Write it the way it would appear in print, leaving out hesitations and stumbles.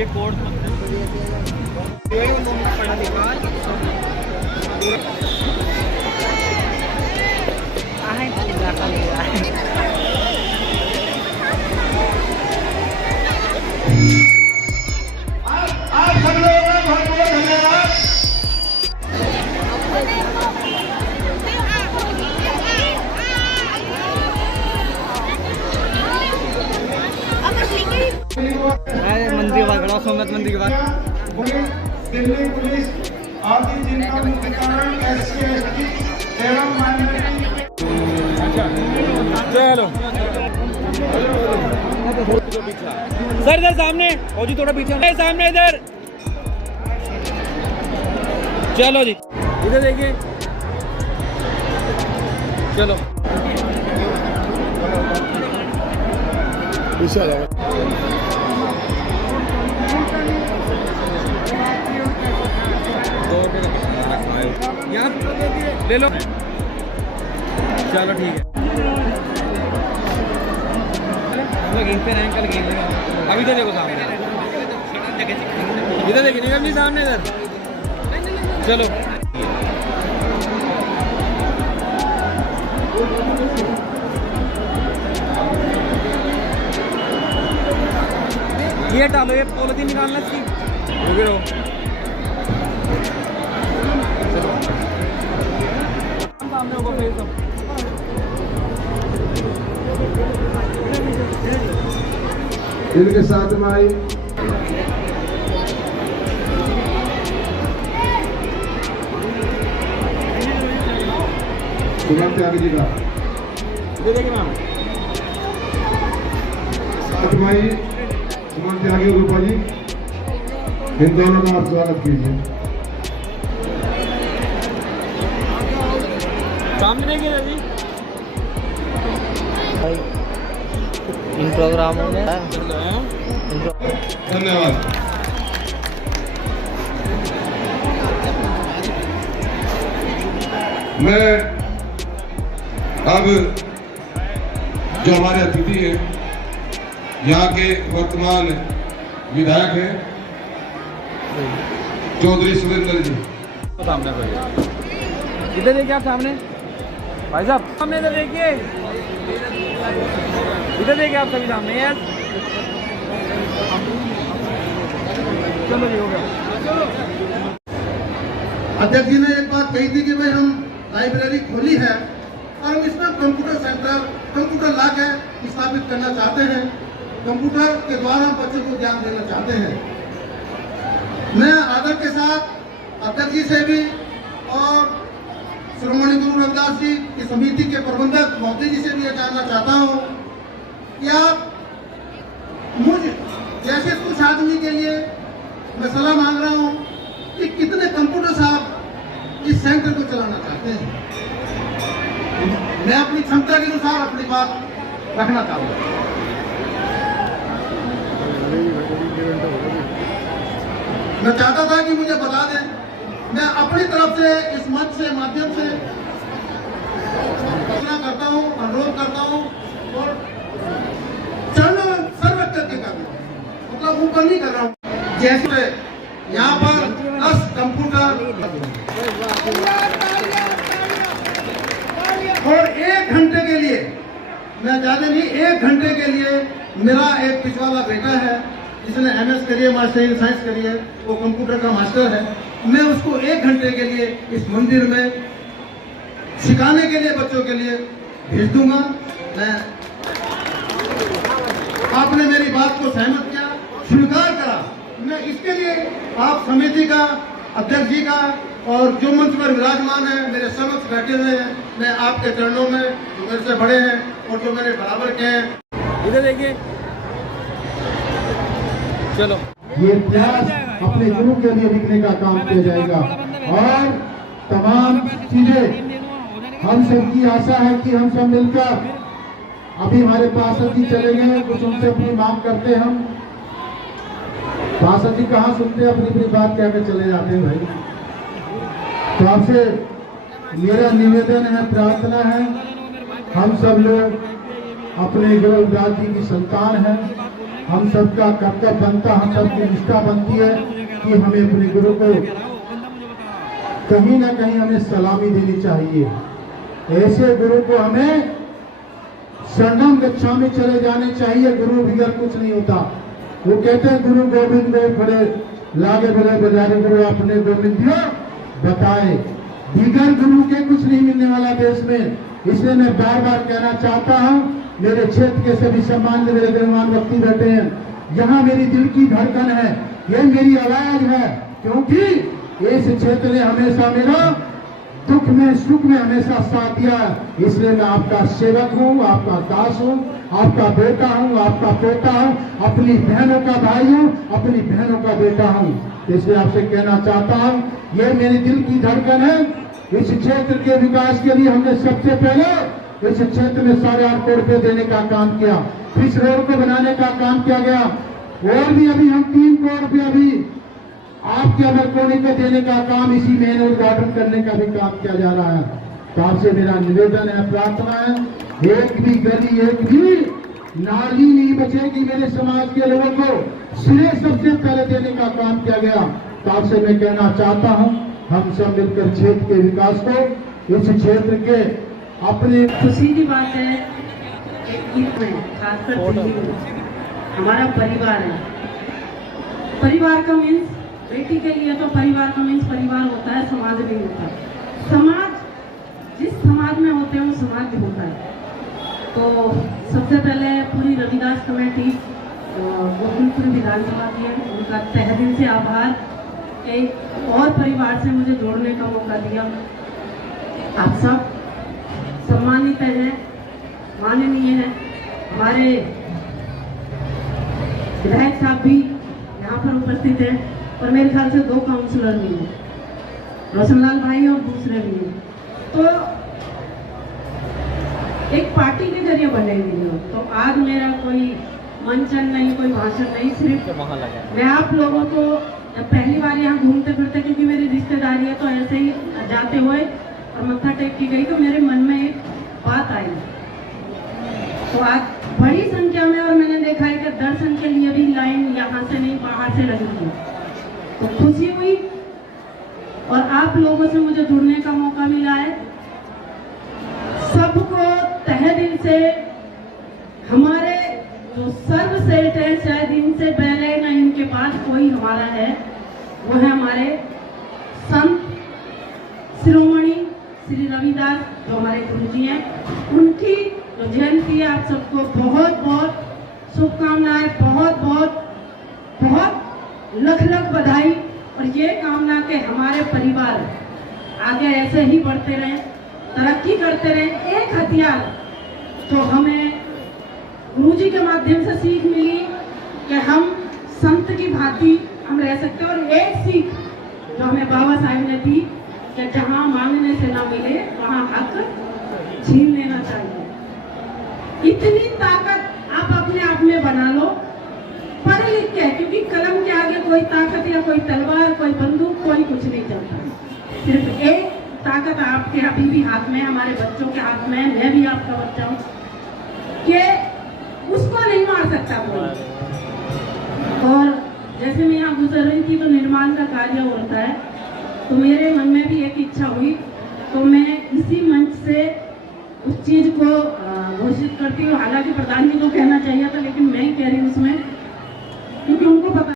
ये कोड पढ़ा लिखा आप सब लोगों का बहुत बहुत धन्यवाद। मंदिर के बाद खड़ा सोमनाथ मंदिर के बाद दिल्ली पुलिस आदि जिनका मुख्य कारण SC/ST एवं माइनॉरिटी। चलो सर इधर सामने और जी थोड़ा पीछे सामने इधर चलो जी इधर देखिए चलो पीछे यहाँ ले लो चलो ठीक है गेंद पे रैंक कल गेंद अभी तो देखो सामने इधर देखिए निगम जी सामने इधर चलो ये डालो ये पॉलिथीन निकालना इसकी रुके रहो सामने होगा फिर सब दिल के साथ माई सुमन त्यागी जी का देखिए मैम साथ माई सुमन त्यागी रूपा जी इन दोनों का आप स्वागत कीजिए। सामने देखिए जी इन प्रोग्रामों में धन्यवाद। मैं अब जो हमारे अतिथि हैं यहाँ के वर्तमान विधायक हैं चौधरी सुरेंद्र जी सामने इधर देखिए आप सामने भाई साहब सामने इधर देखिए आप सभी सामने यार चलो जी हो गया। अध्यक्ष जी ने एक बात कही थी कि भाई हम लाइब्रेरी खोली है और हम इसमें कंप्यूटर सेंटर कंप्यूटर लैब है स्थापित करना चाहते हैं। कंप्यूटर के द्वारा हम बच्चों को ज्ञान देना चाहते हैं। मैं आदर के साथ अध्यक्ष जी से भी और श्रोमणी गुरु रविदास जी की समिति के प्रबंधक मोदी जी से भी यह जानना चाहता हूँ कि आप मुझ जैसे कुछ आदमी के लिए मैं सलाह मांग रहा हूँ कि कितने कंप्यूटर साहब इस सेंटर को चलाना चाहते हैं। मैं अपनी क्षमता के अनुसार अपनी बात रखना चाहूँगा। मैं चाहता था कि मुझे बता दें, मैं अपनी तरफ से इस मंच से माध्यम से करता हूँ, अनुरोध करता हूँ और चरणों में सर रख करके कर रहा हूँ, मतलब ऊपर नहीं कर रहा हूँ। जैसे यहाँ पर 10 कंप्यूटर और 1 घंटे के लिए, मैं ज्यादा नहीं, 1 घंटे के लिए मेरा एक पिछवाला बेटा है जिसने MS करी है, मास्टर इन साइंस करी है, वो कंप्यूटर का मास्टर है। मैं उसको 1 घंटे के लिए इस मंदिर में सिखाने के लिए बच्चों के लिए भेज दूंगा। मैं आपने मेरी बात को सहमत किया, स्वीकार करा। मैं इसके लिए आप समिति का, अध्यक्ष जी का और जो मंच पर विराजमान है मेरे समक्ष बैठे हुए हैं, मैं आपके चरणों में जो मेरे से बड़े हैं और जो मेरे बराबर के हैं, इधर देखिए चलो ये प्रयास अपने गुरु के लिए लिखने का काम किया जाएगा और तमाम चीजें हम सबकी आशा है कि हम सब मिलकर, अभी हमारे पार्षद जी चले गए, कुछ उनसे अपनी मांग करते हैं। हम पार्षद जी कहाँ सुनते हैं, अपनी अपनी बात कह के चले जाते हैं भाई। तो आपसे मेरा निवेदन है, प्रार्थना है, हम सब लोग अपने गुरु रविदास जी की संतान हैं, हम सबका कर्तव्य बनता, हम सबकी निष्ठा बनती है कि हमें अपने गुरु को कहीं ना कहीं हमें सलामी देनी चाहिए। ऐसे गुरु को हमें शरणम गच्छामि चले जाने चाहिए। गुरु बगैर कुछ नहीं होता। वो कहते हैं गुरु गोविंद गो बड़े लागे बड़े बजारे गुरु अपने गोविंदियो बताए। बगैर गुरु के कुछ नहीं मिलने वाला देश में। इसलिए मैं बार बार कहना चाहता हूँ, मेरे क्षेत्र के सभी सम्मानित मेरे गणमान्य व्यक्ति बैठे हैं, यहाँ मेरी दिल की धड़कन है, ये मेरी आवाज है, क्योंकि इस क्षेत्र ने हमेशा मेरा दुख में सुख में हमेशा साथ दिया है। इसलिए मैं आपका सेवक हूँ, आपका दास हूँ, आपका बेटा हूँ, आपका पोता हूँ, अपनी बहनों का भाई हूँ, अपनी बहनों का बेटा हूँ। इसलिए आपसे कहना चाहता हूँ, ये मेरी दिल की धड़कन है। इस क्षेत्र के विकास के लिए हमने सबसे पहले इस क्षेत्र में 8.5 करोड़ रुपए देने का काम किया, फिश रोड को बनाने का काम किया गया, और भी अभी हम 3 करोड़ रुपए अभी आपके अमर कोने को देने का काम, इसी महीने उद्घाटन करने का भी काम किया जा रहा है। तो आपसे मेरा निवेदन है, प्रार्थना है, एक भी गली एक भी नाली नहीं बचेगी मेरे समाज के लोगों को सिरे सबसे पहले देने का काम किया गया। तो आपसे मैं कहना चाहता हूं, हम सब मिलकर क्षेत्र के विकास को, इस क्षेत्र के अपने खुशी की बात है कि खासकर हमारा परिवार है। परिवार का मीन्स बेटी के लिए तो परिवार का मीन्स परिवार होता है, समाज भी होता है। समाज जिस समाज में होते हैं वो समाज भी होता है। तो सबसे पहले पूरी रविदास कमेटी गोकुलपुर विधानसभा की है, उनका तहे दिल से आभार। एक और परिवार से मुझे जोड़ने का मौका दिया। आप सब सम्मानित हैं, माननीय हैं। हमारे विधायक साहब भी यहाँ पर उपस्थित हैं, और मेरे ख्याल से 2 काउंसलर भी हैं, रोशनलाल भाई और दूसरे भी हैं। तो एक पार्टी के जरिए बने हुए हो, तो आज मेरा कोई मंचन नहीं, कोई भाषण नहीं, सिर्फ मैं आप लोगों को पहली बार यहाँ घूमते फिरते, क्योंकि मेरी रिश्तेदारी है, तो ऐसे ही जाते हुए और मत्था टेक की गई, तो मेरे मन में एक बात आई। तो आज बड़ी संख्या में, और मैंने देखा है कि दर्शन के लिए भी लाइन यहाँ से नहीं बाहर से लगी थी। तो खुशी हुई, और आप लोगों से मुझे जुड़ने का मौका मिला है। सबको तहे दिल से, हमारे जो सर्वश्रेष्ठ है, शायद इनसे पहले ना इनके बाद कोई हमारा है, वो है हमारे संत शिरोमणि श्री रविदास, जो हमारे गुरु जी हैं। उनकी जो जयंती है, आप सबको बहुत बहुत शुभकामनाएं, बहुत बहुत बहुत लख लख बधाई, और ये कामना के हमारे परिवार आगे ऐसे ही बढ़ते रहें, तरक्की करते रहें। एक हथियार तो हमें गुरु जी के माध्यम से सीख मिली कि हम संत की भांति हम रह सकते हैं, और एक सीख जो हमें बाबा साहब ने दी कि जहाँ मांगने से ना मिले वहाँ हक छीन लेना चाहिए। इतनी ताकत आप अपने आप में बना लो, पढ़ लिख के, क्योंकि कलम के आगे कोई ताकत या कोई तलवार, कोई बंदूक, कोई कुछ नहीं चलता। सिर्फ एक ताकत आपके अभी भी हाथ में, हमारे बच्चों के हाथ में, मैं भी आपका बच्चा हूँ, कि उसको नहीं मार सकता कोई। और जैसे मैं यहाँ गुजर रही थी, तो निर्माण का कार्य होता है, तो मेरे मन में भी एक इच्छा हुई, तो मैं इसी मंच से उस चीज को घोषित करती हूँ। हालांकि प्रधान जी को कहना चाहिए